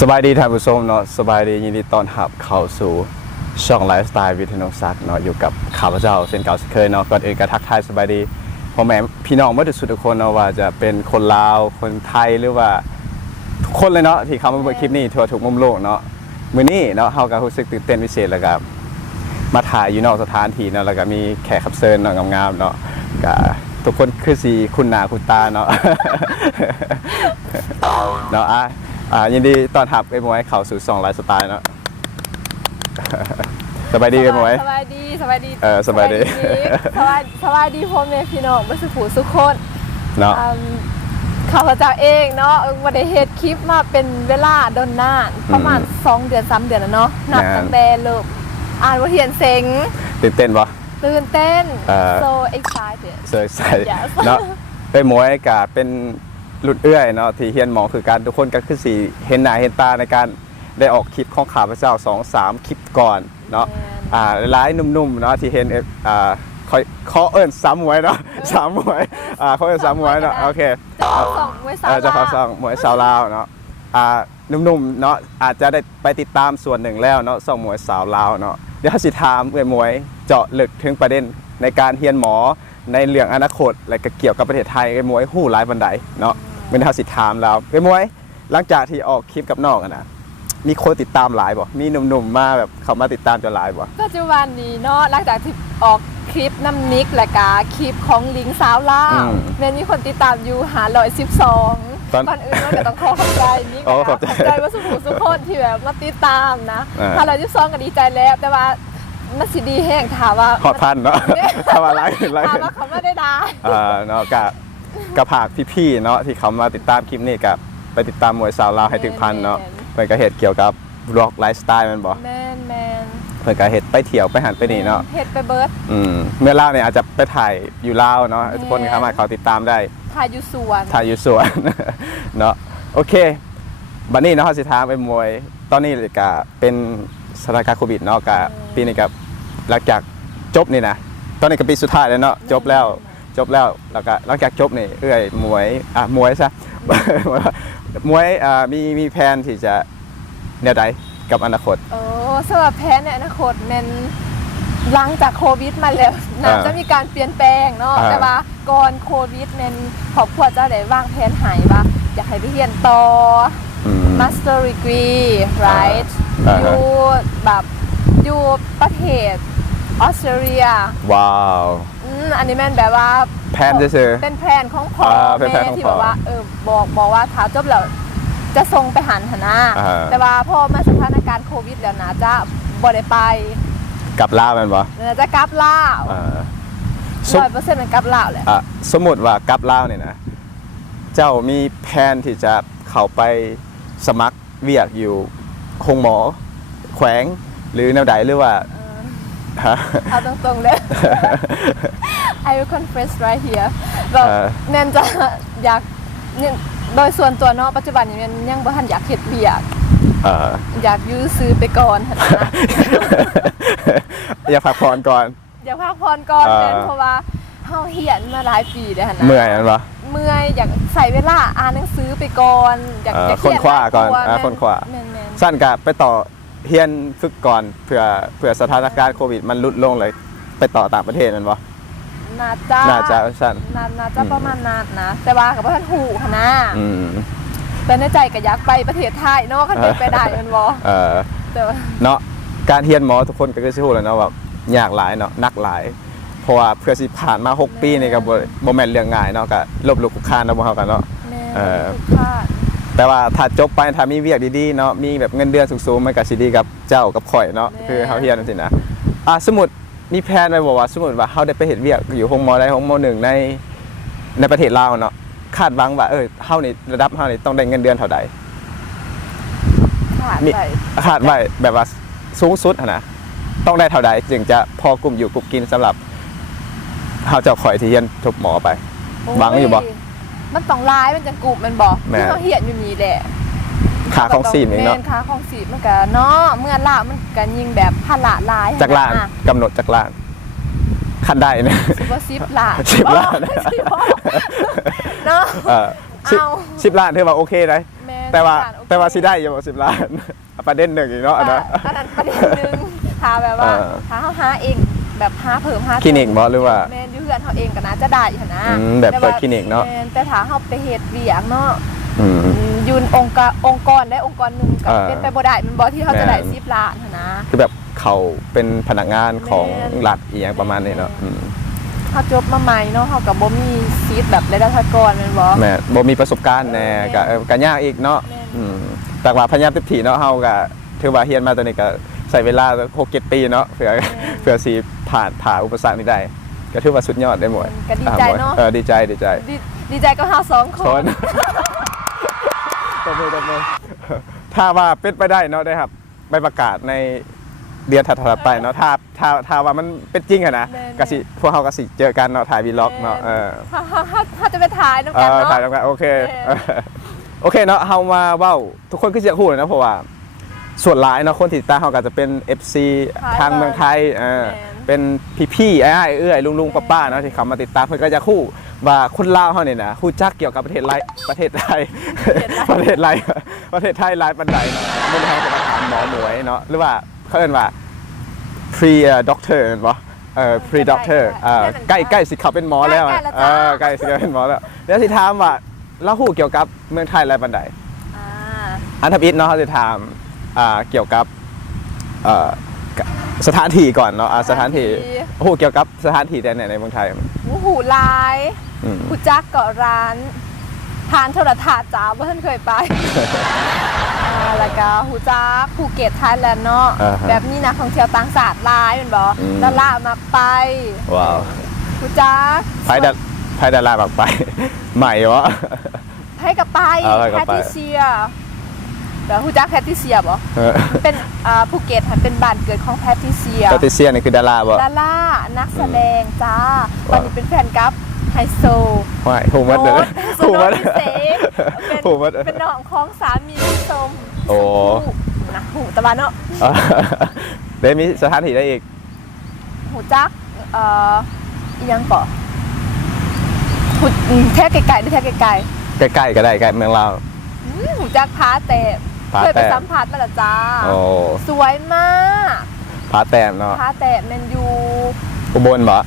สบายดีท่านผู้ชมเนาะสบายดียินดีต้อนรับเข้าสู่ช่องไลฟ์สไตล์วิทยนศักดิ์เนาะอยู่กับข้าพเจ้าเส้นเก่าเช่นเคยเนาะก่อนอื่นก็ทักทายสบายดีพ่อแม่พี่น้องเมื่อสุดทุกคนเนาะว่าจะเป็นคนลาวคนไทยหรือว่าทุกคนเลยเนาะที่เขามาเบิ่งคลิปนี้ทั่วทุกมุมโลกเนาะมื้อนี้เนาะเฮาก็รู้สึกตื่นเต้นพิเศษแล้วก็มาถ่ายอยู่นอกสถานที่เนาะแล้วก็มีแขกรับเชิญเนาะงามๆเนาะก็ทุกคนคือสีคุณหน้าคุณตาเนาะเนาะอะ อ่ายินดีต้อนรับไอ้มวยเข้าสู่สองไลฟ์สไตล์เนาะ สบายดีไอ้มวย สบายดีสบายดีเออสบายดี สบายสบายดีพ่อแม่พี่น้องบ่สุขสุขคนเนาะอืมข้าพเจ้าเองเนาะเออบ่ได้เฮ็ดคลิปมาเป็นเวลาดนนานประมาณ2เดือน3เดือนแล้วเนาะนับแม่นตั้งแต่เริ่มอ่านว่าเทียนเซ็งตื่นเต้นปะตื่นเต้นเอ่อ so excited เซยใส่ Yes เนาะไอ้มวยกาเป็น หลุดเอื้อยเนาะที่เฮียนหมอคือการทุกคนก็คือสีเห็นหน้าเห็นตาในการได้ออกคลิปของข้าพเจ้าสองสามคลิปก่อนเนาะแม่นอ่าหลายหนุ่มๆเนาะที่เห็นเอ่ออ่าคอยเขาเอิ้นซ้ำมวยเนาะซ้ำมวยอ่าเขาเอิ้นซ้ำมวยเนาะโอเคเจ้าของสองมวยสาวเออเจะขอลาวสร้างหมวยสาวลาวเนาะอ่าหนุ่มๆเนาะอาจจะได้ไปติดตามส่วนหนึ่งแล้วเนาะสองหมวยสาวลาวเนาะเดี๋ยวเราสิถามเอ้ยหมวยเจาะลึกถึงประเด็นในการเฮียนหมอในเรื่องอนาคตและก็เกี่ยวกับประเทศไทยเอ้ยหมวยหู้หลายบันไดเนาะ เป็นเราสิถามแล้วเอ้ยหมวยหลังจากที่ออกคลิปกับน้องอะนะมีคนติดตามหลายบ่มีหนุ่มๆมาแบบเขามาติดตามจนหลายบ่ปัจจุบันนี้เนาะหลังจากที่ออกคลิปน้ำนิกและกาคลิปของลิงสาวลาวแม่นมีคนติดตามอยู่หา112ตอนก่อนอื่นเราจะต้องขอขอบใจนิกอ๋อนะขคะอบใจขอบใจว่าสุขุมสุขคนที่แบบมาติดตามนะอ่า หา112ก็ดีใจแล้ว แต่ว่ามันสิดีแห้งถามว่าขอดพันเนาะ ถ้ามาไลฟ์ไลถามฟ์ว่าเขาไม่ได้ด่า อ่าเนาะกับ กับผากพี่ๆเนาะที่เขามาติดตามคลิปนี้กับไปติดตามมวยสาวลาวให้ถึงพันเนาะเพื่อนก็เหตุเกี่ยวกับบล็อกไลฟ์สไตล์แมันบอกแมนแมนเพื่อนก็เหตุไปเที่ยวไปหันไปนี่เนาะเฮ็ดไปเบิร์ดอืมเมื่อลาวเนี่ยอาจจะไปถ่ายอยู่ลาวเนาะทุกคนสามารถเขาติดตามได้ถ่ายอยู่สวนถ่ายอยู่สวนเนาะโอเคบันนี้เนาะเขาสิถามไปมวย ตอนนี้ก็เป็นสถานการณ์โควิดเนาะกับปีนี้กับหลังจากจบนี่นะตอนนี้ก็ปีสุดท้ายแล้วเนาะจบแล้ว จบแล้วแล้วก็หลังจากจบนี่เอ้อยมวยอะมวยซะมวยอ่ามีมีแผนที่จะแนวใดกับอนาคตโอ้สำหรับแพนในอนาคตแมนหลังจากโควิดมาแล้วน่าอ่าจะมีการเปลี่ยนแปลงเนาะอ่าแต่ว่าก่อนโควิดแมนครอบครัวเจะได้วางแผนใหายว่าอยากให้ไปเรียนต่ออืม master degree right อ่าอฮะยู่แบบอยู่ประเทศออสเตรเลีย ว้าวอื มอันนี้แม่นแบบว่าแผนจะซื้อเป็นแผนของพ่ออ่าเป็นแผแม่นของที่พ่แบอบว่าเออบอกบอกว่าถ้าจบแล้วจะส่งไปหันหนนะอ่า แต่ว่าพอมาสถานการณ์โควิดแล้วนะจะบ่ได้ไปกับลาวแมันบ่เดี๋ยวจะกลับลาวอ่าสมร้อยเปอร์เซ็นต์มันกลับลาวแหละอะสมมติว่ากับลาวเนี่ยนะเจ้ามีแผนที่จะเข้าไปสมัครเวียกอยู่คงหมอ แขวงหรือแนวใดหรือว่า ฮะ เอาตรงๆเลย I will confess right here แบบเออแนนจะอยากเนี่ยโดยส่วนตัวเนาะปัจจุบันนี้แนนยังบ่ทันอยากเฮ็ดเบียก เอ่อ อยากยื้อซื้อไปก่อนหั้นนะ อย่าพักผ่อนก่อน อยากพักผ่อนก่อนเออแม่นเพราะว่าเฮาเหียนมาหลายปีแล้วหั่นนะ เมื่อยมันปะ เมื่อยอยากใส่เวลาอ่านหนังสือไปก่อนอยากเอออยากเขียค้นคว้าก่อนหลยอ่าตัวค้นคว้า แม่นแม่นสั้นกับไปต่อ เฮียนฝึกก่อนเผื่อเผื่อสถานการณ์โควิด มันลดลงเลย ไปต่อต่างประเทศแมันปะน่าจะน่าจะสั้นน่าน่าจะอืมประมาณนั้นนะ แต่ว่ากับว่าท่านหูค่ะนะอืมแต่ในใจก็อยากไปประเทศไทยเนาะคันเป็นไปได้แมันบ่เออแต่ว่าเนาะการเฮียนหมอทุกคนก็คือสิฮู้แหล้วเนาะแบบยากหลายเนาะหนักหลายเพราะว่าเพื่อสิผ่านมา 6 ปีนี่ก็บ่บ่แม่นเรื่องง่ายเนาะก็ลบหลู่คุกคานเนาะบ่เฮากันเนาะแม่เออ ทุกภาค แต่ว่าถ้าจบไปถ้ามีเวียกดีๆเนาะมีแบบเงินเดือนสูงๆมันก็สิดีกับเจ้ากับข่อยเนาะคือเฮาเฮียนจังซี่นะอะสมมุติมีแผนไว้บ่ว่าสมมุติว่าเฮาได้ไปเฮ็ดเวียกอยู่โรงหมอใดโรงหมอหนึ่งในในประเทศลาวเนาะคาดหวังว่าเออเฮานี่ระดับเฮานี่ต้องได้เงินเดือนเท่าใดขาดมีไปคาดไว้แบบว่าสูงสุดอะนะต้องได้เท่าใดจึงจะพอกลุ่มอยู่กลุ่มกินสำหรับเฮาเจ้าข่อยที่เรียนจบหมอไปหวังอยู่บ่โมันต้องลายมันจังกลุ่มแมันบ่แม่ ที่เขาเหียนอยู่นี่แหละขาของซีมเองเนาะแม่นขาของสีมันก็เนาะเมื่อละมันก็ยิงแบบพละลายจากล้านกำหนดจากล้านคันได้นะ สิบว่าสิบล้านสิบล้าน สิบล้านเนาะ เออสิบเอา สิบล้านเธอว่าโอเคเลยแม่นแต่แต่ว่าล้นโอเคแต่ว่าสิได้อยู่บ่10ล้าน ประเด็นหนึ่งอีกเนาะอันนะ อันนั้นประเด็นหนึงหาแบบว่าเออหาเฮาหาเอง แบบหาเพิ่มหาคลินิกบ่หรือว่า แม่นอยู่เฮือนเฮาเองก็น่าจะได้หั่นนะอืมแบบต่ว่าเปิดคลินิกเนาะ แม่แต่ถ้าเฮาไปเฮ็ดเวียกเนาะอืมอืมอยุนองค์กรองค์กรได้องค์กรหนึงก็เออเป็นไปบ่ได้มันบ่ที่เขาจะได้แม่น 10ล้านหั่นนะ คือแบบเขาเป็นพนักงานของแม่น รัฐอีหยังประมาณนี้เนาะอืมเฮาจบมาใหม่เนาะเฮาก็บ่มีซีทแบบรายได้กรแม่นบ่ แม่บ่มีประสบการณ์แน่แม่นก็เออก็ยากอีกเนาะแม่น อืมแต่ว่าพยายามเต็มที่เนาะเฮาก็ถือว่าเฮียนมาตัวนี้ก็ ใส่เวลา6 7ปีเนาะเพื่อเพื่อสิผ่านผ่าอุปสรรคนี้ได้ก็ถือว่าสุดยอดได้หมดก็ดีใจเนาะเออดีใจดีใจดีดีใจกับเฮาสองคคนนตบมือตบมือถ้าว่าเป็นไปได้เนาะได้ครับใบประกาศในเดือนถัดๆไปเนาะถ้าถ้าถ้าว่ามันเป็นจริงอะนะแม่นกสิพวกเขากสิเจอกันเนาะถ่ายวีล็อกเนาะเออเฮาเฮาเฮาเฮาจะไปถ่ายนำเอกันอเนาะถ่ายทำกันโอเคแม่นโอเคเนาะเฮามาเว้าทุกคนคือจะพูดนะเพราะว่า ส่วนหลายเนาะคนที่ตามเฮาก็จะเป็น FC ทางเมืองไทยเออแม่นเป็นพี่ๆไอ้ายๆเอื้อยลุงๆป้าๆเนาะที่เขามาติดตามเพื่อนก็จะคู่ว่าคนลาวเฮาเนี่ยนะฮู้จักเกี่ยวกับประเทศไทยประเทศไทยประเทศไทยประเทศไทยหลายปันใดเนาะมันให้จะมาถามหมอหมวยเนาะหรือว่าเขาเรียกว่า pre doctor เห็นปะเอ่อ pre doctor เอ่อใกล้ใกล้สิเขาเป็นหมอแล้วอะเออใกล้สิเขาเป็นหมอแล้วแล้วสิถามว่าเราฮู้เกี่ยวกับเมืองไทยหลายปันใดอ่าอันทับอิทเนาะเขาจะถามอ่า เกี่ยวกับเอ่อสถานที่ก่อนเนาะอ่าสถานที่ฮู้เกี่ยวกับสถานที่ใดไหนในเมืองไทยหูหูลายอืมหูจักเกาะร้านทานโทรทัศน์จ้าบ่ทันเคยไปอ่าแล้วก็หูจักภูเก็ตไทยแลนด์เนาะอ่าฮะแบบนี้นักท่องเที่ยวต่างชาติหลายแม่นบ่อืมดารามาไปว้าวหูจักไพ่ดาไพ่ดาราแบบไปใหม่วะให้กับไปเอาไปกับแพไปทริเซียเดี๋ยวหูจักแพทริเซียบ่เออเป็นอ่าภูเก็ตค่ะเป็นบ้านเกิดของแพทริเซียปาติเซียนี่คือดาราบ่ ดารานักแสดงจ้าตว้าวอนนี้เป็นแฟนกับไฮโซไม่หูมัดเลยโน้ตหูมัดโน้ตพิเศษเป็นหูมัดเป็นน้องของสามีพี่สมโอ้หูนะหูตะวันเนาะอ่าได้มีสถานที่ได้อีกหูจักเอ่ออีหยังก่อหูอืมแค่ไกลๆหรือแค่ไกลใกล้ๆก็ได้ใกล้เมืองเราวๆอืมหูจักพาแต่ ผาเคยไปแต้มสัมผัสมาแล้วจ้า โอ้สวยมากผาแต้มเนาะพาแต่แมนยูอุบลบ่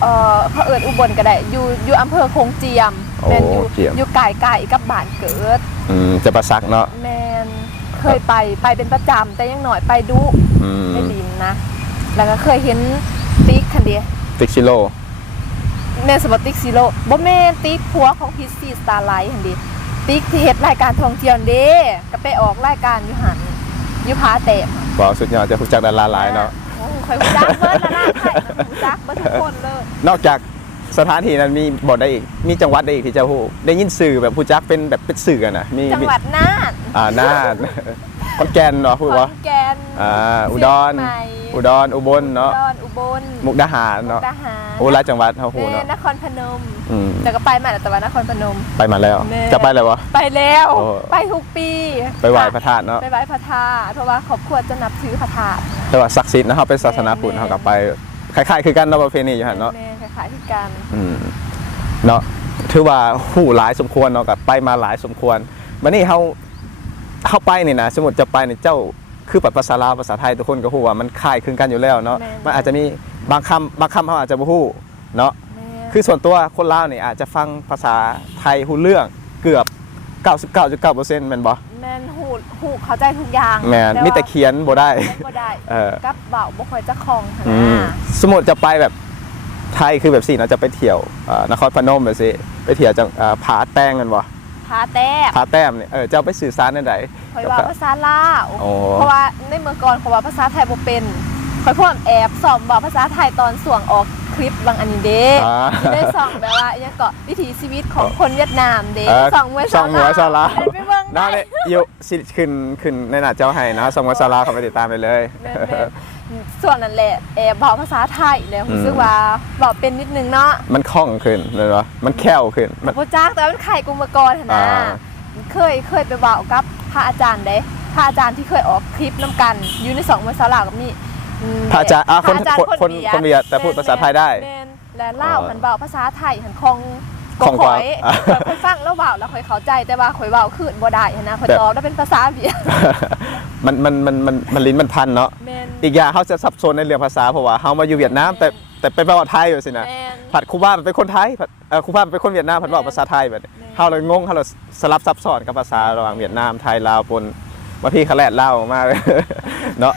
เอ่อเขาเอิญอุบลก็ได้ อยู่อยู่อำเภอโคงเจียมโอ้แมนอยู่เจียม อยู่ไก่ไก่กับบ้านเกิด อืมจะประซักเนาะแมนเคยไปไปเป็นประจำแต่ยังหน่อยไปดุอืมไปลินนะ แล้วก็เคยเห็นติ๊กคันเดียติกชิโลแมนสมอติ๊กซีโร่บ่แม่นติ๊กผัวของพิซซี่สตาร์ไลท์คันเดีย ติ๊กที่เฮ็ดรายการท่องเที่ยวเด้ก็ไปออกรายการอยู่หันอยู่พาเต็มบอกสุดยอดจะรู้จักดาราหลายเนาะโอ้คอยรู้จักเบิร์ดละล่าไทยรู้จักเบิร์ดทุกคนเลยนอกจากสถานที่นั้นมีบ่ได้อีกมีจังหวัดได้อีกที่เจ้าฮู้ได้ยินสื่อแบบผู้จักเป็นแบบเป็นสื่อกันนะมีจังมีหวัดน่านอ่าน่าน ขอนแก่นเนาะพูดขว่าอนแก่นอ่าอุดร เชียงใหม่อุดรอุบลเนาะ อุดรอุบลมุกดาหารมุเนาะกดาหารโอ้หลายจังหวัดเฮาฮู้แม่เนาะนครพนมอืม แต่ก็ไปมาแล้วแต่ว่านครพนม ไปมาแล้ว แม่ จะไปเลยวะ ไปแล้ว โอ้ ไปทุกปีไปไหว้พระธาตุเนาะไปไหว้พระธาตุเพราะว่าครอบครัวจะนับถือพระธาตุแต่ว่าศักดิ์สิทธิ์นะครับเป็นศาสนาพุทธแม่เฮาก็ไปคล้ายๆ คือกันเนาะประเพณีอยู่หั่นเนาะ แม่คล้ายๆที่กัน อืมเนาะถือว่าหูหลายสมควรเนาะกับไปมาหลายสมควรวันนี้เฮา เข้าไปนี่นะสมมติจะไปเนี่ยเจ้าคือแบบภาษาลาวภาษาไทยทุกคนก็ฮู้ว่ามันคล้ายคลึงกันอยู่แล้วเนาะแม่นมันอาจจะมีบางคำบางคำเขาอาจจะบ่ฮู้เนาะแม่คือส่วนตัวคนลาวนี่อาจจะฟังภาษาไทยฮู้เรื่องเกือบ 99.9%แม่นบ่แม่นหูหูเข้าใจทุกอย่างแม่นมีแต่เขียนบ่ได้เขียนบ่ได้เออกับเบาบ่ค่อยจะคล่องหั้นอืมนะสมมติจะไปแบบไทยคือแบบสี่เนาะจะไปเที่ยวอ่านครพนมแบบสิไปเที่ยวจังอ่าผาแต้งกันบ่ พาแต้มผาแต้มเนี่ยเออจะเอาไปสื่อสารได้ไดคอยว่าภาษาลาวโอ้เพราะว่าในเมืองก่อนเขาว่าภาษาไทยบ่เป็นคอยพวกแอบสอบบอกภาษาไทยตอนส่วงออกคลิปบางอันนี้เด้อ่าได้ส่องแบบว่าอยังเกาะวิถีชีวิตของคนเวียดนามเด้เออส่องมวยส่องมวยซาลาเดินไปเบิ่งน่าได้เนี่ยอยู่สิขึ้นขึ้นในหน้าเจ้าให้นะสมวัสลาเขาไปติดตามไปเลยแม่นๆ ส่วนนั้นแหละแอบบอกภาษาไทยแล้วอืมรู้สึกว่าบอกเป็นนิดนึงเนาะมันคล่องขึ้นเลยวะมันแค่วขึ้นมันโปจักแต่ว่ามันไข่กุมกรหั่นนะอ่าเคยเคยไปบอกกับพระอาจารย์เด้พระอาจารย์ที่เคยออกคลิปน้ำกันอยู่ในสองมวยสลากับมีอืมพระอาจารย์อะคนพระอาจารย์คนคนคนเวียดแต่พูดภาษาไทยได้แม่นและเล่าอ๋อหันเบาภาษาไทยหันคงก็ ของข่กว่าอยข่อยฟังแล้วเว้าแล้วข่อยเข้าใจแต่ว่าข่อยเว้าคืนบ่ได้หั้นนะข่อยแบบตอบแล้วเป็นภาษาเวียดมันมันมันมันมันลิ้นมันพันเนาะแม่นอีกอย่างเขาจะสับสนในเรื่องภาษาเพราะว่าเขามาอยู่เวียดนามแต่แต่เป็นภาษาไทยอยู่สินะแม่นผัดครูบ้าเป็นคนไทยผัดเอ่อครูบ้าเป็นคนเวียดนามผัดบอกภาษาไทยแบบนี้แม่เขาเลยงงเขาเลยสลับซับซ้อนกับภาษาระหว่างเวียดนามไทยลาวปนมาพี่เขาแลดเล่าวมากเลยเนาะ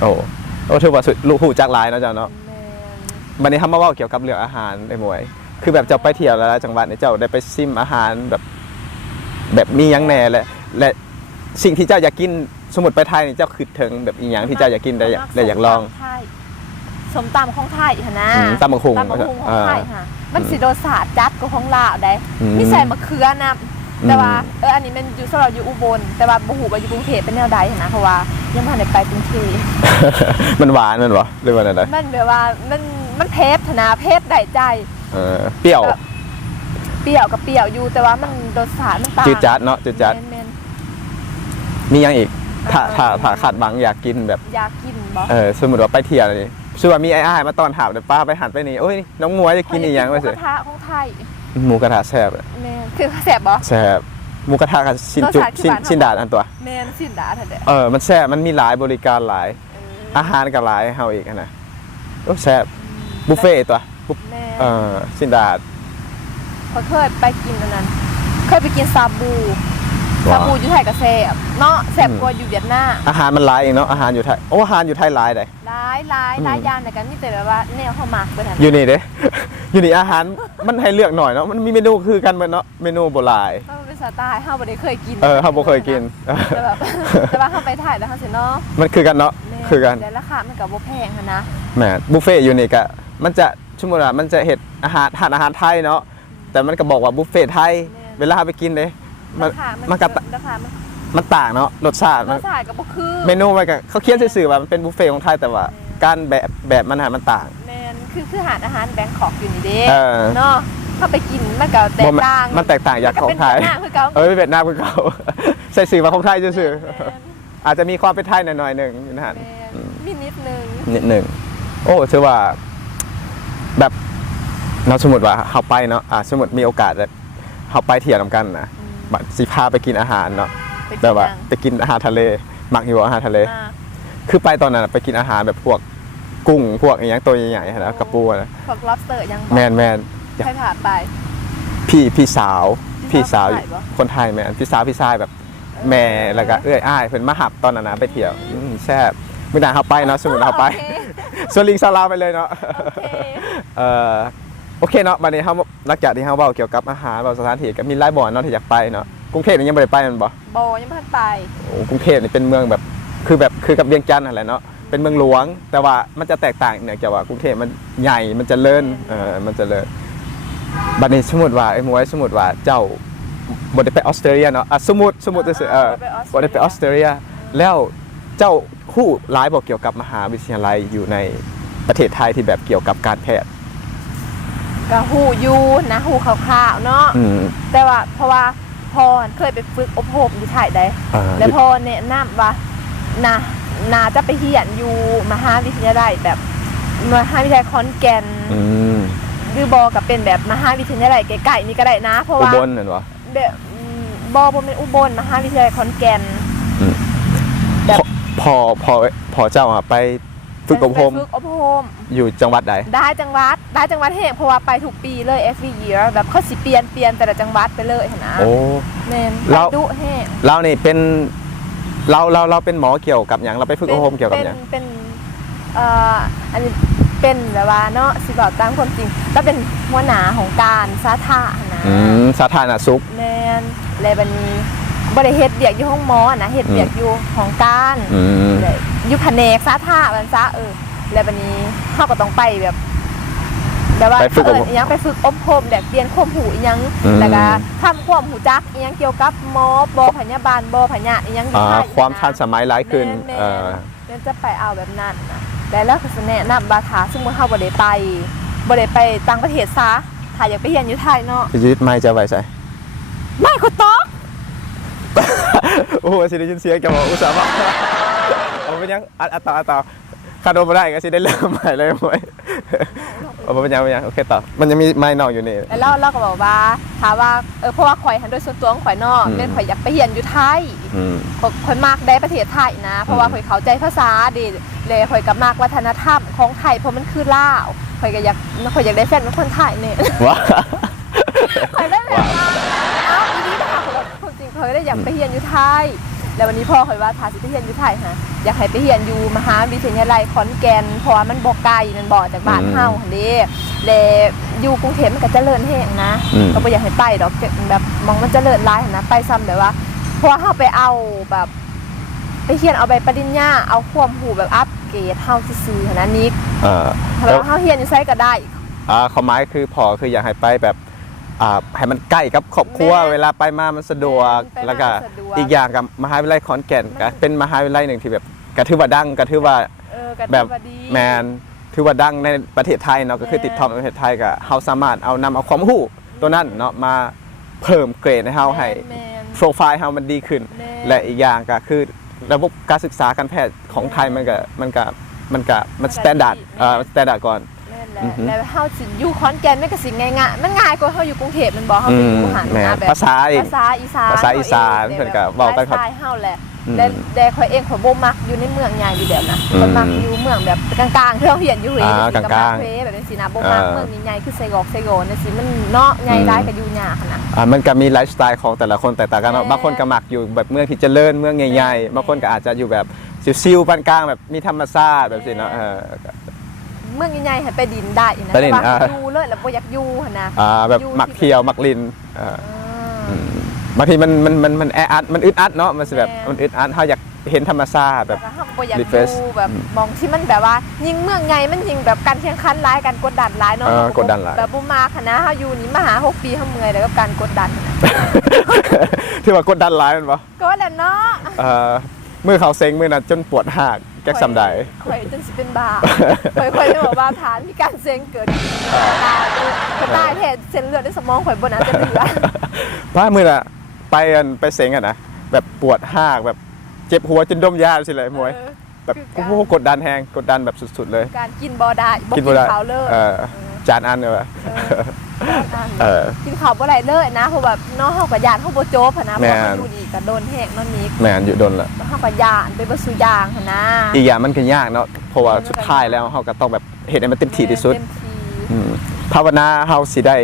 โอ้โอ้ถือว่าสุดลูกหูจักหลายเนาะเจ้าเนาะ แม่นวันนี้ทำมาเว่าเกี่ยวกับเรื่องอาหารในหมวย คือแบบเจ้าไปเที่ยวแล้วจังหวัดเนี่ยเจ้าได้ไปซิมอาหารแบบแบบมีหยังแหน่และและสิ่งที่เจ้าอยากกินสมมติไปไทยนี่เจ้าคือถึงแบบอีหยังที่เจ้าอยากกินได้อยากได้อยากลองสมตำของไทยหั่นนะอืมตำบักหุ่งตำบักหุ่งของไทยอ่าค่ะ มันสิโดนสาดจัดกว่าของลาวได้อืมมีใส่มะเขือนะอืมแต่ว่าเอออันนี้มันอยู่สำหรับอยู่อุบล แต่ว่าบ่ฮู้ว่าอยู่กรุงเทพเป็นแนวใดหั้นนะเพราะว่ายังบ่ทันได้ไปกรุงเทพมันหวานมันวะหรือว่าอะไรมันแบบว่ามัน มันเผ็ดหั้นนะเผ็ดได้ใจเออเปรี้ยวแบบเปรี้ยวกับเปรี้ยวอยู่แต่ว่ามันรสชาติมันต่างจืดจัดเนาะจืดจัดแม่นมีหยังอีกถ้าเออถ้าถ้าขาดบางอยากกินแบบ ๆอยากกินบ่เออสมมติว่าไปเที่ยวนี่สมมติว่ามีไอ้อ้ายมาตอนถามเดี๋ยวป้าไปหันไปนี่โอ้ยน้องมัวจะกินอีหยังไปไปสิกระทะของไทยหมูกระทะแซ่บอะแม่นคือแซ่บบ่ แซ่บหมูกระทะกับชิ้นจุรสชาติคือชิ้นบ้านเราชิ้นดาดอันตัว แม่นสินดาแท้ๆเออมันแซ่บมันมีหลายบริการหลาย เอออาหารก็หลายให้เฮาอีกอะนะโอ้แซ่บ บุฟเฟ่ต์ตัวบุฟแม่เออสินดาดเขาเคยไปกินอันนั้น เคยไปกินซาบูว้าซาวบูอยู่ไทยก็แซ่บเนาะแซ่บกว่าอยู่เวียดนามอาหารมันหลายเองเนาะอาหารอยู่ไทยโอ้อาหารอยู่ไทยหลายเลยหลายหลายอืมหลายอย่างในกันมีแต่แบบว่าแนวเข้ามาเบิดหั่นอยู่นี่เด้ อยู่นี่อาหารมันให้เลือกหน่อยเนาะมันมีเมนูคือกันเหมือนเนาะเมนูโบราณมันเป็นสไตล์เฮาบ่ได้เคยกินเออเฮาบ่เคยกิน แต่แบบ แต่ว่าเฮาไปถ่ายแล้วเฮาสิเนาะมันคือกันเนาะแม่คือกันแต่ราคามันก็บ่แพงหันนะแหมบุฟเฟ่ต์อยู่นี่ก็ มันจะชั่วโมงละมันจะเห็ดอาหารทานอาหารไทยเนาะแต่มันก็บอกว่าบุฟเฟ่ต์ไทย เวลาไปกินเลยมันราคามันมันก็ราคามันมันต่างเนาะรสชาติรมันสชาติก็บ่คือเมนูมันก็เขาเขียนซื่อๆว่ามันเป็นบุฟเฟ่ต์ของไทยแต่ว่าการแบบแบบมันอาหารมันต่างแม่นคือคือหารอาหารแบงคอกอยู่นี่เด้เออเนาะเข้าไปกินมันก็แตกต่างมันแตกต่างจากของไทยมันก็เป็นเวีดนามคือเก่าเออเวียดนามคือเขาใส่สื่อมาของไทยซื่อแม่นๆอาจจะมีความเป็นไทยหน่อยๆหนึ่งนะฮะแม่นมีนิดนึงนิดหนึ่งโอ้ถือว่า แบบเราสมมติว่าเขาไปเนาะอ่าสมมติมีโอกาสแบบเขาไปเที่ยวนำกันนะบัดสิพาไปกินอาหารเนาะไปกินแบบว่าหยังไปกินอาหารทะเลมักอยู่บ่อาหารทะเลอ่าคือไปตอนนั้นอะไปกินอาหารแบบพวกกุ้งพวกอย่างตัวใหญ่ๆนะกระปูนะพวก lobster ยังแมนแมนใครผ่านไป พี่พี่สาวพี่พี่สาวสาวคนไทยปะคนไทยแมนพี่สาวพี่ชายแบบแม่แล้วก็เอ้ยอ้ายเพิ่นมาหับตอนนั้นนะไปเที่ยวอืมแซ่บ ไม่นานเขาไปเนาะสมมุติเขาไปโอเคส่วนลิงซาลาไปเลยเนาะโอเคเอ่อโอเคเนาะบัดนี้เฮาหลังจากที่เฮาเว้าเกี่ยวกับอาหารเว้าสถานที่ก็มีหลายบ่อนเนาะที่อยากไปเนาะกรุงเทพนี่ยังบ่ได้ไปแมันบ่โบยังไม่ทันไปโอ้กรุงเทพนี่เป็นเมืองแบบคือแบบคือกับเวียงจันทร์นั่นแหละเนาะเป็นเมืองหลวง แต่ว่ามันจะแตกต่างเนื่องจากว่ากรุงเทพมันใหญ่มันเจะเลินเออมันเจะเลินบัดนี้สมมุติว่าไอ้หมวยสมมุติว่าเจ้าบ่ได้ไปออสเตรเลียเนาะอะสมมุติสมมุติซื่อๆเออบ่ได้ไปออสเตรเลียแล้ว เจ้าคู่ร้ายบอกเกี่ยวกับมหาวิทยาลัยอยู่ในประเทศไทยที่แบบเกี่ยวกับการแพทย์ ก็หูอยูนะหูคร่าวๆเนาะอืม แต่ว่าเพราะว่าพอเคยไปฝึกอบรมอยู่ไทยได้อ่า แล้วพอแนะนำว่านานาจะไปเรียนอยู่มหาวิทยาลัยแบบมหาวิทยาลัยขอนแก่นอืมหรือบอกกับเป็นแบบมหาวิทยาลัยใกล้ๆนี่ก็ได้นะ เพราะอุว่า บลนั่นวะ แบบอืมบอบเป็นอุบลมหาวิทยาลัยขอนแก่นอืม แบบ พอพอพอเจ้าอะไปฝึกอบรมไปฝึกอบรมอยู่จังหวัดใดได้จังหวัดได้จังหวัดแห่งเพราะว่าไปทุกปีเลย every year แบบเขาสิเปลี่ยนเปลี่ยนแต่ละจังหวัดไปเลยเห็นนะโอ้แม่นแล้ไปวดุแห่งเรานี่เป็นเราเราเราเป็นหมอเกี่ยวกับอย่างเราไปฝึกอบรมเกี่ยวกับอย่างเป็นเป็นเอ่ออันนี้เป็นแบบว่าเนาะสิบอกตามความจริงก็เป็นหัวหน้าของการสาธารณะอืมสาธารณสุขแมนเลยบันนี้ บริเฮ็ดเบียกอยู่ห้องหมอนะเฮ็ดเบียกอยู่ของการอืม เลยอยู่แผนกสาธารณะซะเออ แล้วบันนี้เฮาก็ต้องไปแบบแบบว่าไปฝึกอบรมเอิ้นอิหยังไปฝึกอบรมแบบเรียนความรู้อีหยังอืม แล้วก็ทำความรู้จักอีหยังเกี่ยวกับหมอบอพยาบาลบอพยาธิอีหยังอยู่อ่าไทยความะทันสมัยหลายขึ้นแม่นๆเอ่อ เดี๋ยวจะไปเอาแบบนั้นนะแล้วเราก็จะแนะนำบาถาสมมติเฮาบ่ได้ไปบ่ได้ไปต่างประเทศซะถ้าอยากไปเรียนอยู่ไทยเนาะชีวิตไม่จะไว้ใส่ไม่คุณต๊อก โอ้โหสิได้ยินเสียงแกบอกอุตส่าห์มาเอาไปยังอัดอัดต่ออัดต่อคาโดมาได้ก็สิได้เริ่มใหม่เลยหมวยเราไปเอาเป็นยังเป็นยังโอเคต่อมันยังมีไม้นอกอยู่นี่แล้วเราเราก็บอกว่าถามว่าเออเพราะว่าข่อยหันโดยส่วนตัวของข่อยเนอกอืมแม่นข่อยอยากไปเรียนอยู่ไทยอืมข่อยข่อยมากได้ประเทศไทยนะ เพราะว่าอืมข่อยเข้าใจภาษาดีเลยข่อยกับมากวัฒนธรรมของไทยเพราะมันคือลาวข่อยก็อยากข่อยอยากได้แฟนเป็นคนไทยเนี่ยว้าข่อยได้แบบว่าเอ้า อยได้อยากไปเรียนอยู่ไทย แล้ววันนี้พ่อข่อยว่าถ้าสิไปเรียนอยู่ไทยฮะอยากให้ไปเรียนอยู่มหาวิทยาลัยขอนแก่นเพราะว่ามันบ่ไกลมันบ่จากบ้านเฮาหั่นเด้แล้วอยู่กรุงเทพมันก็เจริญแฮงนะ อืม ก็บ่อยากให้ไปดอกแบบมองมันเจริญหลายหั่นนะไปซ้ำแบบว่าเพราะว่าเฮาไปเอาแบบ ไปเรียนเอาใบปริญญาเอาความรู้แบบอัปเกรดเฮาซื่อๆหั่นนะนิกเออถ้าแล้วเฮาเรียนอยู่ไสก็ได้ อ่าความหมายคือพอคืออยากให้ไปแบบ อ่าให้มันใกล้กับครอบครัวแม่นเวลาไปมามันสะดวกแม่นไปมาแล้วก็สะดวก อีกอย่างกับมหาวิทยาลัยขอนแก่นก็เป็นมหาวิทยาลัยหนึ่งที่แบบกระทือว่าดังกระทือว่า เออก็แบบถือว่าดี แมนถือว่าดังในประเทศไทยเนาะก็คือแม่น ติดท็อปในประเทศไทยก็เฮาสามารถเอานำเอาความรู้ตัวนั้นเนาะมาเพิ่มเกรดให้เฮาให้แม่นโปรไฟล์เฮามันดีขึ้น แม่น และอีกอย่างก็คือระบบการศึกษาการแพทย์ของไทยมันก็มันก็มันก็มันสแตนดาร์ดเอ่อสแตนดาร์ดก่อนแม่นแหละ อือหือแล้วเฮาสิอยู่ขอนแก่นมันก็สิง่ายๆมันง่ายกว่าเฮาอยู่กรุงเทพแมันบ่เฮาไปอยู่หันแม่นะนแบบภาษาอีกภาษาอีสานภาษาอีสานเพิ่นก็เว้ากันครับไลฟ์สไตล์เฮาแหละอืมแต่แต่ข่อยเองข่อยบ่มักอยู่ในเมืองใหญ่อยู่แล้วนะอืมข่อยมักอยู่เมืองแบบกลางๆที่เราเห็นอยู่เฮ้ยอ่าแบบกลางๆเฮ้แบบนี้สินะบ่มักเออเมืองใหญ่ๆคือไสกรอกไสโกนจังซี่มันเนาะใหญ่หลายก็อยู่ยากหั้นน่ะอ่ามันก็มีไลฟ์สไตล์ของแต่ละคนแตกต่างกันเนาะแม่บางคนก็มักอยู่แบบเมืองที่เจริญเมืองใหญ่แม่ๆบางคนก็อาจจะอยู่แบบซิวๆปานกลางแบบมีธรรมชาติแบบสิเนาะเออ เมืองใหญ่ๆให้ไปดินได้นะไปดินแต่ว่าอ่า อยู่เลยแล้วบ่อยากอยู่หั่นนะ อ่าแบบอยู่มักที่ เที่ยวมักลินเอออ่ามบางทีมันมันมันมันแออัดมันอึดอัดเนาะมันสิแบบแม่มันอึดอัดเฮาอยากเห็นธรรมชาติแบบแล้วก็เขาบ่อยาก refresh ดูแบบมองที่มันแบบว่า ยิงเมืองไงมันยิงแบบการแข่งขันร้ายการกดดันร้ายเนาะเออเขกดดันหลาย แบบบุมาคณะเฮาอยู่นี่มาหาหกปีเฮาเมื่อยแล้วกับการกดดันนะที่ว่ากดดันหลายแมันบ่ก็แหละเนาะ เอ่อมือเขาเซ็งมือนั้นจนปวดหัก แก๊กซำใดข่อยจนสิเป็นบ้าข่อยข่อยเลยบอกว่าฐานมีการเซ็งเกิดขึ้นตายคือตายแทนเส้นเลือดในสมองข่อยบ่นั้นจะเหลือป้ามือน่ะไปอันไปเซ็งอะนะแบบปวดหักแบบเจ็บหัวจนดมยาสิเลยมวยเออแบบคือโอ้การโหกดดันแฮงกดดันแบบสุด ๆ เลย การกินบ่ได้บ่กิกินนบ่ได้ข้าวเลยเออจานอันเลยวะ เออการเออกินข้าวบ่ได้เลยนะเพราะแบบเนาะเฮาก็ยานเฮาบ่โจ๊บหันนะเพแม่ราะว่าเฮาอยู่นี่ก็โดนแหกเนาะนี้แมนอยู่ดนละเฮาก็ยานไปบ่สู่ยางหันนะอีกอย่างมันก็ยากเนาะเพราะว่าสุดท้ายแล้วเขาก็ต้องแบบเห็นให้มันเต็มที่ที่สุด เต็มที่ อืมภาวนาเฮาสิได้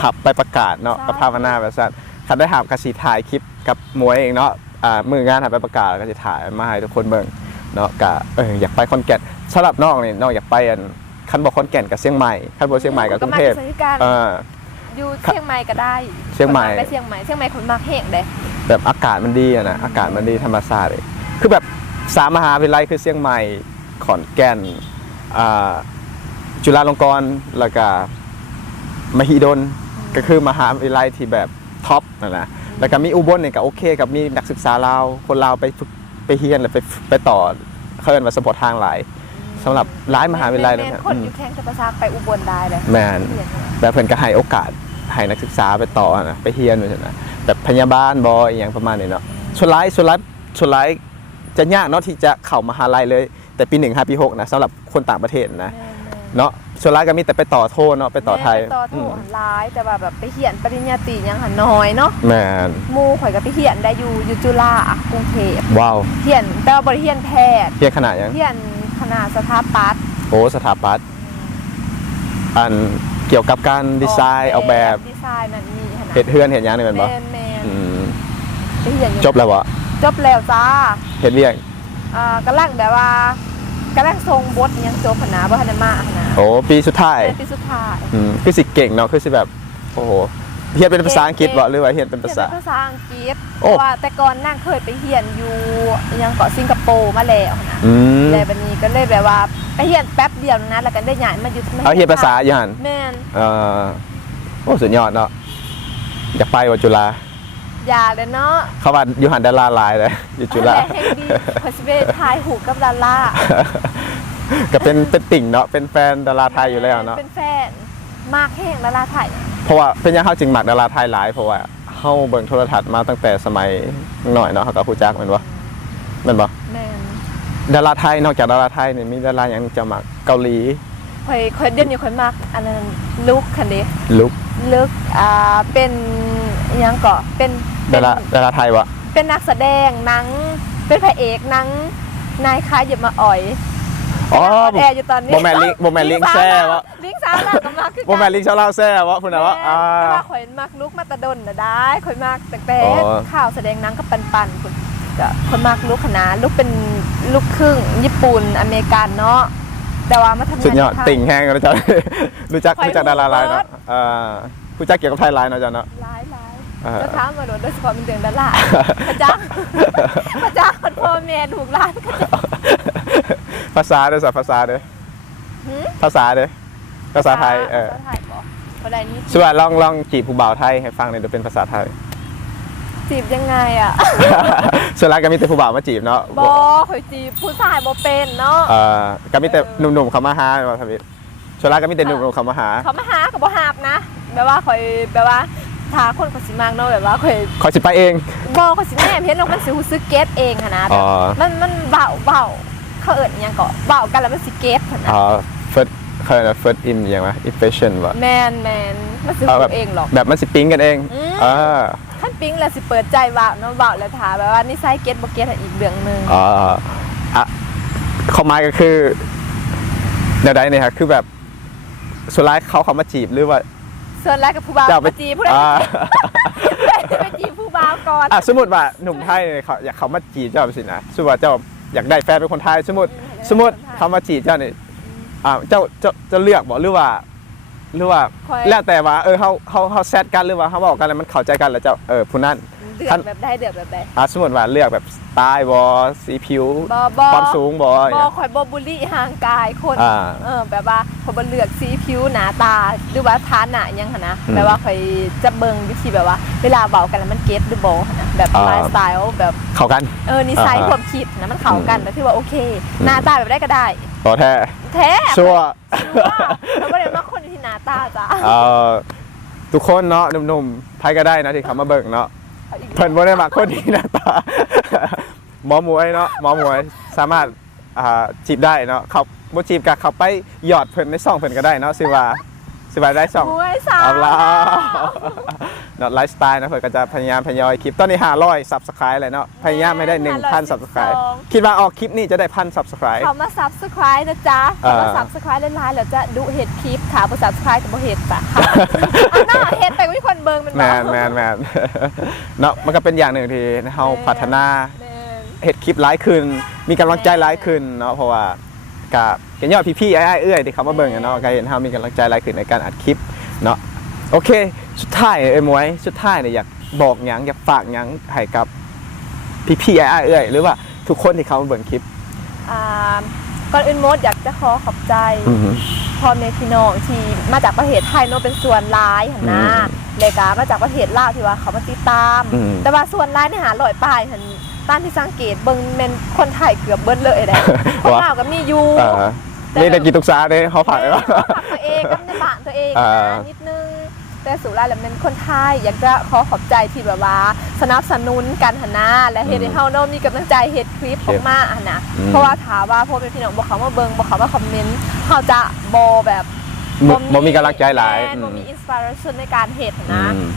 หับไปประกาศเนาะใช่ก็ภาวนาแบบนั้นคันได้หับก็สิถ่ายคลิปกับมวยเองเนาะอ่ามืองานหับไปประกาศแล้วก็สิถ่ายมาให้ทุกคนเบิ่งเนาะก็เอออยากไปขอนแก่นสำหรับน้องนี่น้องอยากไปอัน คันบ่ขอนแก่นกับเชียงใหม่คันบ่เชียงใหม่กับกรุงเทพก็มาจากสถานการณ์เอออยู่เชียงใหม่ก็ได้เชียงใหม่คนากไปเชียงใหม่เชียงใหม่คนมักแห้งเด้แบบอากาศมันดีอะนะอากาศมันดีธรรมชาติเลยคือแบบสามมหาวิทยาลัยคือเชียงใหม่ขอนแก่นอ่าจุฬาลงกรณ์แล้วก็มหิดลก็คือมหาวิทยาลัยที่แบบท็อปนะนะแล้วก็มีอุบลเนี่ยก็โอเคกับมีนักศึกษาลาวคนลาวไปฝึกไปเฮียนหรือไปไปต่อเขาเรียนว่าสปอร์ตทางหลาย สำหรับหลายมหาวิทยาลัยแม่นะนครับคนอือมยู่แข้งจะประชากไปอุบลได้เลยแมนเรียนมาแบบเพิ่นก็ให้โอกาสให้นักศึกษาไปต่อนะไปเฮียนด้วยนะแบบพยาบาลบออหย่างประมาณนี้เนาะส่วนร้ายส่วนร้ายส่วนร้ายจะยากเนาะที่จะเข้ามหาลัยเลย แต่ปีหนึ่งห้าปีหกนะสำหรับคนต่างประเทศนะแม่นเนาะส่วนร้ายก็มีแต่ไปต่อโทเนาะไปต่อไทยแม่นไปต่อโถอืมหันร้ายแต่ว่าแบบไปเขียนปริญญาตรียังหันน้อยเนาะแมนหมู่ข่อยก็ไปเขียนได้อยู่อยู่จุฬาอะกรุงเทพว้าวเขียนแต่ว่าบ่ได้เขียนแพทย์เพียงขนาดยังเขียน คณะสถาปัตย์โอ้สถาปัตย์อันเกี่ยวกับการดีไซน์ออกแบบดีไซน์นั่นนี่หั่นน่ะเห็ดเฮือนเห็ดหยังนี่แมันบ่แม่นแม่นอืมไปเขียนอยู่จบแล้ววะจบแล้วจ้าเห็ดเรียงอ่ากำลังแบบว่ากำลังทรงบทยังจบหันนะบ่ทันได้มาหันนะโอ้ปีสุดท้ายเป็นปีสุดท้ายอืมคือสิเก่งเนาะคือสิแบบโอ้โห เฮียนเป็นภาษาอังกฤษเก่งบ่หรือว่าเฮียนเป็นเขียภานษาเป็นภาษาอังกฤษโอ้เพราะว่าแต่ก่อนนั่งเคยไปเรียนอยู่ยังเกาะสิงคโปร์มาแล้วนะอืมแล้วบัดนี้ก็เลยแบบว่าไปเรียนแป๊บเดียวนะแล้วก็ได้ย้ายมาอยู่ที่เอาเฮียนภาษาอยู่หั่นแม่นเอ่อโอ้สุดยอดเนาะอยากไปว่าจุฬาอย่าเลยเนาะเขาว่าอยู่หันดาราหลายเลยอยู่จุฬาอะไรแห่งดีขอสิไปถ่ายหูปกับดาราก็เป็นเป็นติ่งเนาะเป็นแฟนดาราไทยอยู่แล้วเนาะเป็นแฟน มากแห่งดาราไทยเพราะว่าเป็นยังเข้าจึงหมักดาราไทยหลายเพราะว่าเฮาเบิ่งโทรทัศน์มาตั้งแต่สมัยหน่อยเนาะเขาก็ฮู้จักแม่นบ่แม่นบ่แม่นดาราไทยนอกจากดาราไทยนี่มีดาราหยังจะหมักเกาหลีข่อยข่อยเดี๋ยวนี้ข่อยมักอันนั้นลุกคันเด้ลุกลึกอ่าเป็นอิหยังก็เป็นดาราดาราไทยวะเป็นนักแสดงหนัง เป็นพระเอกหนังนายค้าอย่ามาอ่อย อ๋อแอร์อยู่ตอนนี้บ่แม่นลิงบ่แม่นลิงแซ่วะ ลิงสาวน่ะก็มักคือบ่แม่นลิงชาวลาวแซ่วะพุ่นน่ะวะแม่อ่าแต่ว่าข่อยมักลุกมาแตะดนน่ะได้ข่อยมักแต่แต่อ๋อ ข่าวแสดงหนังกับปันปันคุณก็ข่อยมักลุกขนาดลุกเป็นลูกครึ่งญี่ปุ่นอเมริกันเนาะแต่ว่ามาทำงานสุดยอดที่ไท ติ่งแห้งกันแล้วจ้ะรู้จักคอยรู้จักดาราไลน์รู้เนาะเบิดอ่ารู้จักเกี่ยวกับไทยไลน์เนาะจ้ะเนาะ ร้ายร้ายอ่าจะถามมาโดนโดยเฉพาะเป็นเดือนดาราพระเจ้าพระเจ้าคนพ่อแม่ถูกร้านก็จะ ภาษาเด้อสัภาษาเด้อหืมภาษาเด้อภาษาไทยเออภาษาไทยบอกคนใดนี้สวัสดีลองลองจีบผู้บ่าวไทยให้ฟังหน่อยดูเป็นภาษาไทย จีบยังไงอะส่วนใหญ่ก็มีแต่ผู้บ่าวมาจีบเนาะบอข่อยจีบผู้ชายบอเป็นเนาะ เอ่อก็มีแต่เออหนุ่มๆเขามาหาว่าทวิตส่วนใหญ่ก็มีแต่หนุ่มๆเขามาหาเขามาหากับบอหาบนะแบบว่าข่อยแบบว่าทาคนข่อยสิมากเนาะแบบว่าข่อยเขาสิไปเองบอข่อยสิแน่เห็นเรามันสิฮู้ซึกเก็ตเองค่ะนะอ๋อมันมันเบาเบา เขาเอิญยังเกาะเบากันแล้วมันสิเก็ตค่ะนะอ่า first เคยนะ first in ยังไง impression วะแมนแมนมันสิเอาแบฮู้บเองหรอกแบบมันสิปิ๊งกันเองอืมอ่าขั้นปิ๊งแล้วสิเปิดใจว่าเนาะเบาแล้วถามแบบว่านิสัยเก็ตบ่เก็ตอีกเรื่องหนึงอ่าอะเขาหมายก็คือเดี๋ยวใดเนี่ยครับคือแบบสุดท้ายเขาเขามาจีบหรือว่าส่วนแรกกับผู้บ่าวจะเอาไปมาจีบผู้ใดอ่าผู้ใดจะไปจีบผู้บ่าวก่อนอะสมมติว่าหนุ่มไทยเนี่ยเขาอยากเขามาจีบเจ้าสินะสมมติว่าเจ้า อยากได้แฟนเป็นคนไทยสมมติสมมติเขามาจีบเจ้าเนี่ยอ่าเจ้าเจ้าจะเลือกบอกหรือว่าหรือว่าคอย แล้วแต่ว่าเออเขาเขาเขาแซดกันหรือว่าเขาบอกกันแล้วมันเข้าใจกันแล้วเจ้าเออผู้นั้น เดือท่าดนแบบได้เดือดแบบใด อะสมมติว่าเลือกแบบสไตล์บอสีผิวบ่บ่ ความสูงบอบ่ข่อยบ่บุลลี่ห่างกายคนอ่าเออแบบว่าข่อยบ่เลือกสีผิวหน้าตาหรือว่าฐานะอิหยังหั่นนะอืม แบบว่าข่อยจะเบิ่งวิธีแบบว่า เวลาเบากันแล้วมันเก็ตหรือบ่หั่นนะ แบบอ่าไลฟ์สไตล์แบบเข้ากัน เออนิสัยอ่าความคิดนะมันเข้ากันอืมแบบที่ว่าโอเคอืมหน้าตาแบบได้ก็ได้บอแท้แท้ชัวร์ชัวร์แล้วบ่ได้มาคนที่หน้าตาจ้ะเอ่อทุกคนเนาะหนุ่มๆไทยก็ได้นะที่เขามาเบิ่งเนาะอาอีกเพิ่นบ่ได้มาคนที่หน้าตาหมอหมวยเนาะหมอหมวยสามารถอ่าจีบได้เนาะเขาบ่จีบก็เขาไปหยอดเพิ่นในซ่องเพิ่นก็ได้เนาะสิว่า สิว่าได้ซ่องมวยสาวเอาละเนาะไลฟ์สไตล์นะเพิ่นก็จะพยายามทยอยคลิปตอนนี้500 Subscribe เลยเนาะพยายามให้ได้1,000 Subscribe คิดว่าออกคลิปนี้จะได้1,000 Subscribe เขามา subscribe นะจ๊ะเขามาอ่า subscribe เล่นไลน์แล้วจะดูเห็ดคลิปค่ะบ่ subscribe กับบ่เห็ดจ้ะค่ะอันน่าเห็ดไปก็มีคนเบิ่งมันแมนแมนแมนเนาะมันก็เป็นอย่างหนึ่งที่เราพัฒนาแม่นเห็ดคลิปหลายขึ้นมีกำลังใจหลายขึ้นเนาะเพราะว่ากับ กันยอดพี่ๆไอ้ายๆเอื้อยที่เขามาเบิ่งกันเนาะก็เห็นเรามีกำลังใจหลายขึ้นในการอัดคลิปเนาะโอเค สุดท้ายเอ้ยหมวยสุดท้ายเนี่ยอยากบอกหยังอยากฝากหยังให้กับพี่ๆไอ้ายๆเอื้อยหรือว่าทุกคนที่เขามาเบิ่งคลิป อ่าก่อนอื่นมดอยากจะขอขอบใจอือหือ พ่อแม่พี่น้องที่มาจากประเทศไทยเนาะเป็นส่วนร้ายหั่นนะอืมเลยกามาจากประเทศลาวที่ว่าเขามาติดตาม อืมแต่ว่าส่วนร้ายเนี่ยหาลอยปลายหัน ตามที่สังเกตเบิ่งแม่นคนไทยเกือบเบิดเลยได้คนลาวก็มีอยู่เออนี่ได้กินตุกซาเลยเขาผักเอเลยอว่าเขาฝากตัวเองกับในบ้านตัวเองอ่า นะนิดนึง แต่สุราแล้วเป็นคนไทยอยากจะขอขอบใจที่แบบว่าสนับสนุนกันหนนะและเฮ็ดให้เฮาเนาะมีกำลังใจเฮ็ดคลิปออกมาหันนะอืม เพราะว่าถามว่าพวกพี่น้องบ่เขามาเบิ่งบ่เขามาคอมเมนต์เฮาจะบ่แบบบ่บ่มีกำลังใจหลายแม่นบ่มีอินสปิเรชันในการเฮ็ดหั้นอืนะม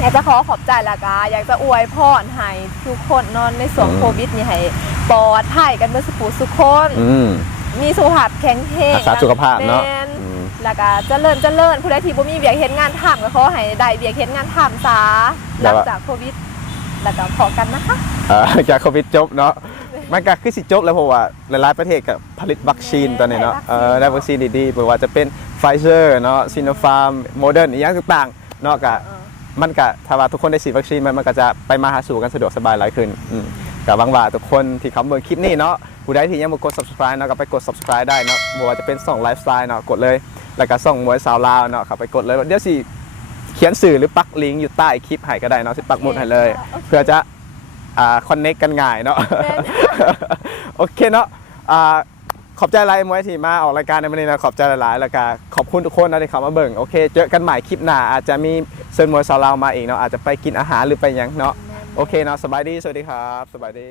อยากจะขอขอบใจละกาอยากจะอวยพรให้ทุกคนเนอนในส่วนอืมโควิดนี่ให้ปลอดภัยกันเมื่อสุขสุขคนอืม มีสุขภาพแข็งแรงรักษาสุขภาพเนาะแม่นอืม แล้วก็เจริญเจริญผู้ใดที่บ่มีเบียกเฮ็ดงานทำก็ขอให้ได้เบียกเฮ็ดงานทำซะหลังจากโควิดแล้วก็พอกันนะคะ เอ่อจากโควิดจบเนาะมันก็คือสิจบแล้วเพราะว่าหลายๆประเทศก็ผลิตวัคซีนตอนนี้เนาะเออได้วัคซีนดีๆไม่ว่าจะเป็นไฟเซอร์เนาะซีโนฟาร์มโมเดิร์นอีกอย่างต่างๆเนาะก็ มันก็ถ้าว่าทุกคนได้ฉีดวัคซีนมันมันก็จะไปมาหาสู่กันสะดวกสบายหลายขึ้นอืมก็หวังว่าทุกคนที่เขาเบิ่งคลิปนี้เนาะผู้ใดที่ยังบ่กด subscribe เนาะก็ไปกด subscribe ได้เนาะบ่ว่าจะเป็นส่องไลฟ์สไตล์เนาะกดเลย แล้วก็ส่องมวยสาวลาวเนาะครับไปกดเลยเดี๋ยวสิเขียนสื่อหรือปักลิงก์อยู่ใต้คลิปให้ก็ได้เนาะสิปักหมุดให้เลย เพื่อจะอ่าคอนเน็กกันง่ายเนาะโอเคเนาะอ่า ขอบใจไลฟ์มวยที่มาออกรายการในวันนี้นะขอบใจหลายๆแล้วก็ขอบคุณทุกคนนะที่เข้ามาเบิ่งโอเคเจอกันใหม่คลิปหน้าอาจจะมีเซิร์นมวยสาวลาวมาอีกเนาะอาจจะไปกินอาหารหรือไปหยังเนาะโอเคเนาะสบายดีสวัสดีครับสบายดี